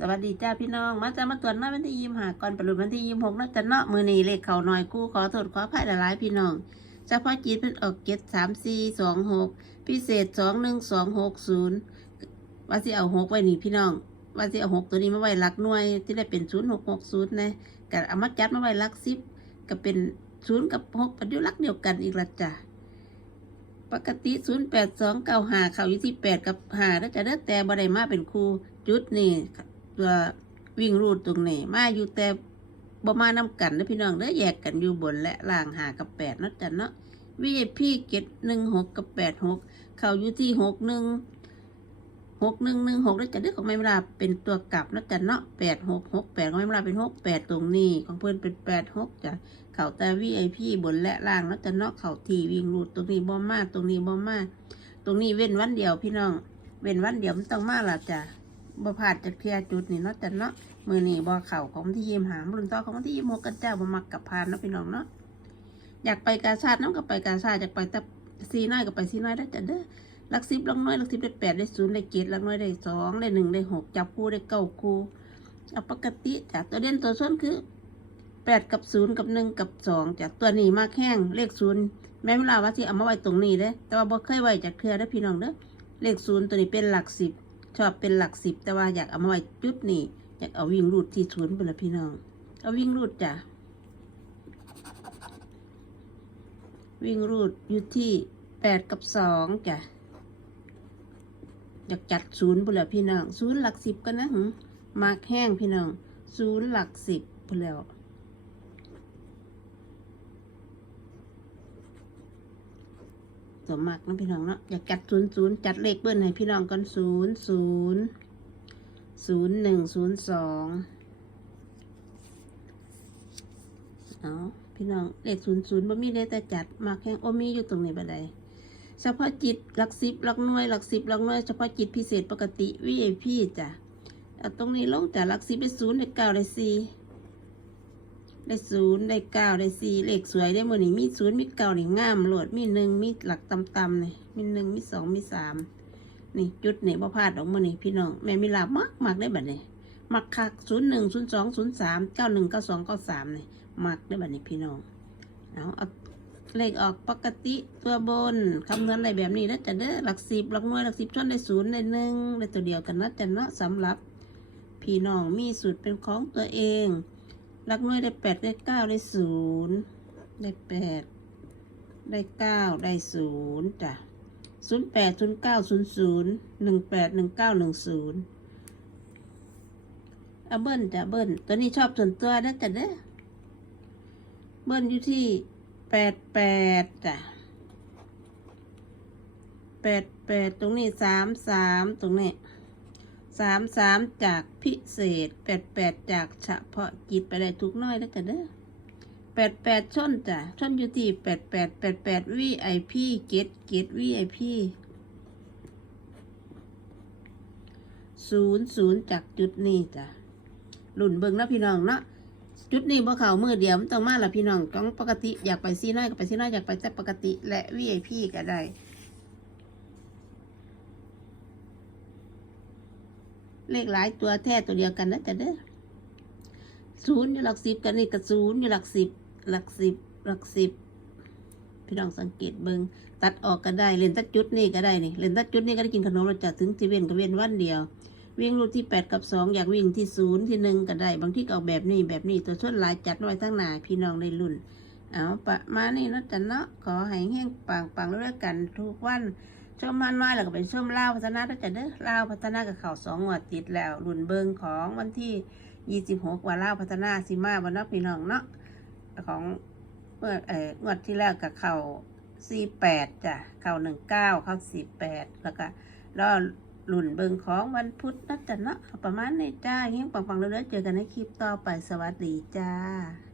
สวัสดีจ้าพี่น้อง มาจะมาตรวจมาวันที่ยี่หาก่อนประลุวันที่ยี่หกนะจะเนาะมือนีเลขเขาหน่อยกู้ขอโทษขออภัยหลายพี่น้องเฉพาะจิตเป็นออกเจ็ดสามสี่สองหกพิเศษสองหนึ่งสองหกศูนย์ว่าสิเอาหกไว้นี่พี่น้อง ว่าสิเอาหกตัวนี้มาไว้หลักหน่วย ที่ได้เป็นศูนย์หกหกศูนย์นะกับเอามาจัดมาไว้หลักสิบก็เป็นศูนย์กับหกปัจจุลักเดียวกันอีกละจ้ะปกติ 0 8 2 9 5 เขายู่ที่8กับ5แล้วจะเด้อแต่บ่ได้มาเป็นครูจุดนี่ ตัววิ่งรูดตรงนี้ มาอยู่แต่บ่มานำกันนะพี่น้องเด้อแยกกันอยู่บนและล่าง5กับ8เนาะจ้ะเนาะ VIP เก็ด1 6กับ8 6เขาอยู่ที่6 1 6 1 1 6แล้วจะเด้อของไม่เวลาเป็นตัวกลับนาะจ้ะเนาะ8 6 6 8ของไม่เวลาเป็น6 8ตรงนี้ ของเพิ่อนเป็น8 6จ้ะเขาแต่ VIP บนและล่างแล้วจะเนาะเขาทีวิ่งรูดตรงนี้บ่มาตรงนี้บ่มาตรงนี้เว้นวันเดียวพี่น้อง เว้นวันเดียวมันต้องมาละจ้ะ บ่พลาดจะเคลียจุดนี่เนาะจ้ะเนาะมือนี่บ่เข่าของที่ยิมหามรุ่นต่อของที่ยิมหกกันเจ้าบ่มักกับพานเนาะพี่น้องเนาะอยากไปกาชาติน้ำก็ไปกาชาติอยากไปแต่ซีน้อยก็ไปซีน้อยได้จ้ะเด้อหลักสิบลักน้อยหลักสิบได้แปดได้ศูนย์ได้เจ็ดลักน้อยได้สองได้หนึ่งได้หกจับคู่ได้เก้าคู่เอาปกติจ้ะตัวเด่นตัวส้นคือแปดกับศูนย์กับหนึ่งกับสองจากตัวนี้มากแห้งเลขศูนย์แม้เวลาว่าที่เอามาไว้ตรงนี้เด้แต่ว่าบ่เคยไว้จากเครือได้พี่น้องเด้อเลขศูนย์ตัวนี้เป็นหลักสิบ ชอบเป็นหลักสิบแต่ว่าอยากเอามาไว้จุดนี้อยากเอาวิ่งรูดที่ศูนย์ไปละพี่น้อง เอาวิ่งรูดจ้ะวิ่งรูดอยู่ที่แปดกับสองจ้ะอยากจัดศูนย์ไปละพี่น้องศูนย์หลักสิบกันะหึมากแห้งพี่น้องศูนย์หลักสิบไปแล้ว ตัวมากนะพี่น้องเนาะอยากจัดศูนย์ศูนย์จัดเลขเบิ้ลให้พี่น้องกันศูนย์ศูนย์ศูนย์หนึ่งศูนย์สองเอาพี่น้องเลขศูนย์ศูนย์บ่มีเลยแต่จัดมากแค่โอมีอยู่ตรงนี้บัดใดเฉพาะจิตหลักสิบหลักหน่วยหลักสิบหลักหน่วยเฉพาะจิตพิเศษปกติ VIP จ้ะเอาตรงนี้ลงจากหลักสิบไปศูนย์ได้เก้าได้สี่ ได้ศูนย์ได้เก้าได้สี่เลขสวยได้หมดนี่มีศูนย์มีเก้านี่งามโหลดมีหนึ่งมีหลักต่ำๆนี่มีหนึ่งมีสองมีสามนี่จุดนี่บ่พลาดออกมานี่พี่น้องแม่มีลาบมากมากได้บัดนี้มักคักศูนย์หนึ่งศูนย์สองศูนย์สามเก้าหนึ่งเก้าสองเก้าสามนี่มักได้บัดนี้พี่น้องเอาเอาเลขออกปกติตัวบนคำนวณอะไรแบบนี้แล้วจะเด้อหลักสิบหลักหน่วยหลักสิบชนได้ศูนย์ได้หนึ่งได้ตัวเดียวกันนะจะเนาะสำหรับพี่น้องมีสูตรเป็นของตัวเอง หลักหน่วยได้แปดได้เก้าได้ศูนย์ได้แปดได้เก้าได้ศูนย์จ้ะศูนย์แปดศูนย์เก้าศูนย์ศูนย์หนึ่งแปดหนึ่งเก้าหนึ่งศูนย์เอาเบิ้ลจ้ะเบิ้ลตัวนี้ชอบส่วนตัวนะจ้ะเด้อเบิ้ลอยู่ที่แปดแปดจ้ะแปดแปดตรงนี้สามสามตรงนี้ สามสามจากพิเศษแปดแปดจากเฉพาะกิจไปได้ทุกน้อยแล้วกันเด้อแปดแปดชนจ้ะชนอยู่ที่แปดแปดแปดแปดวีไอพีเกตเกตวีไอพีศูนย์ศูนย์จากจุดนี้จ้ะหลุ่นเบิงนะพี่น้องเนาะจุดนี้บ่เข่ามือเดียวมันต้องมาละพี่น้องต้องปกติอยากไปซีน้อยก็ไปซีน้อยอยากไปแต่ปกติและวีไอพีก็ได้ เลขหลายตัวแท้ตัวเดียวกันนะจ๊ะเด้อศูนย์อยู่หลักสิบกันนี่กับศูนย์อยู่หลักสิบหลักสิบหลักสิบพี่น้องสังเกตเบิงตัดออกก็ได้เล่นตัดจุดนี่ก็ได้นี่เล่นตัดจุดนี่ก็ได้กินขนมเราจะถึงที่เว้นก็เว้นวันเดียว วิ่งรูดที่แปดกับสองอยากวิ่งที่ศูนย์ที่หนึ่งก็ได้ บางที่ก็เอาแบบนี้แบบนี้ตัวชนหลายจัดไว้ทั้งหนาพี่น้องในรุ่นเอาประมาณนี้นะจ๊ะเนาะขอให้แห้งปังปังๆด้วกันทุกวัน ชมมันน้อยแล้วก็เป็นชมลาวพัฒนาด้วยกันเด้อลาวพัฒนากับเข่าสองงวดติดแล้วรุ่นเบิงของวันที่ยี่สิบหกว่าลาวพัฒนาสิมาวันนับพี่น้องเนาะของเมื่อเอ่องวดที่แล้วกับเข่าสี่แปดจ้ะเข่าหนึ่งเก้าเขาสี่แปดแล้วก็แล้วรุ่นเบิงของวันพุธนะจ๊ะเนาะประมาณนี้จ้าเฮงปังๆเรื่อยๆเจอกันในคลิปต่อไปสวัสดีจ้า